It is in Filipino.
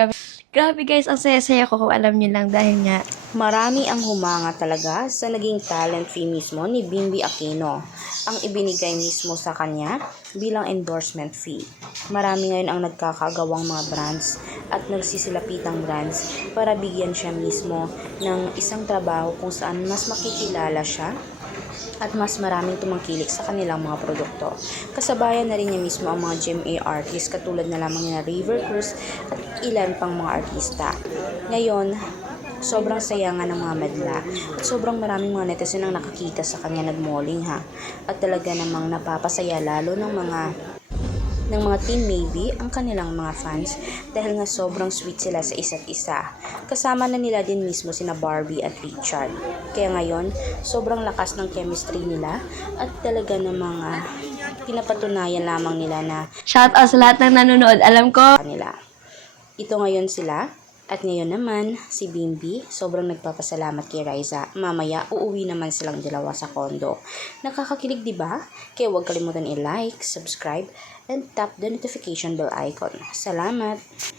kami. Grabe guys, ang saya-saya ko kung alam nyo lang dahil nga Marami ang humanga talaga sa naging talent fee mismo ni Bimby Aquino, ang ibinigay mismo sa kanya bilang endorsement fee. Marami ngayon ang nagkakagawang mga brands at nagsisilapitang brands para bigyan siya mismo ng isang trabaho kung saan mas makikilala siya at mas maraming tumangkilik sa kanilang mga produkto. Kasabayan na rin niya mismo ang mga GMA artists katulad na lamang ni River Cruz at ilan pang mga artista. Ngayon, sobrang saya nga ng mga madla at sobrang maraming mga netizen ang nakakita sa kanya nagmalling ha. At talaga namang napapasaya lalo ng mga Team Maybe ang kanilang mga fans dahil nga sobrang sweet sila sa isa't isa. Kasama na nila din mismo sina Barbie at Richard. Kaya ngayon, sobrang lakas ng chemistry nila at talaga namang pinapatunayan lamang nila na shout out sa lahat ng nanonood. Alam ko, kanila. Ito ngayon sila. At ngayon naman, si Bimby, sobrang nagpapasalamat kay Riza. Mamaya, uuwi naman silang dalawa sa kondo. Nakakakilig, di ba? Kaya huwag kalimutan i-like, subscribe, and tap the notification bell icon. Salamat!